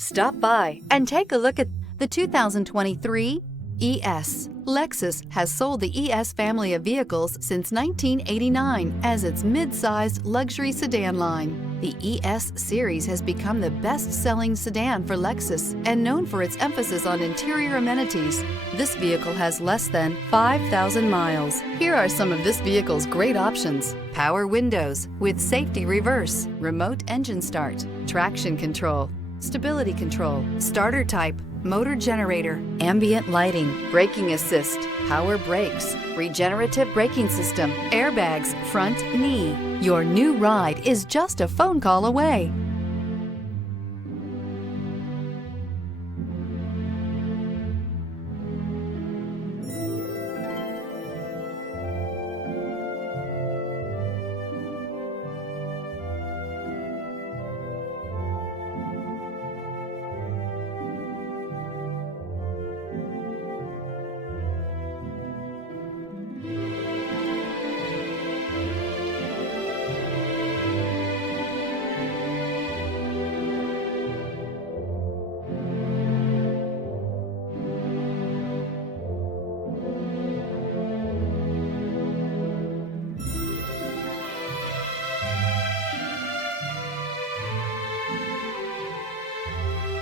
Stop by and take a look at the 2023 ES. Lexus has sold the ES family of vehicles since 1989 as its mid-sized luxury sedan line. The ES series has become the best-selling sedan for Lexus and known for its emphasis on interior amenities. This vehicle has less than 5,000 miles. Here are some of this vehicle's great options: power windows with safety reverse, remote engine start, traction control, stability control, starter type, motor generator, ambient lighting, braking assist, power brakes, regenerative braking system, airbags, front knee. Your new ride is just a phone call away.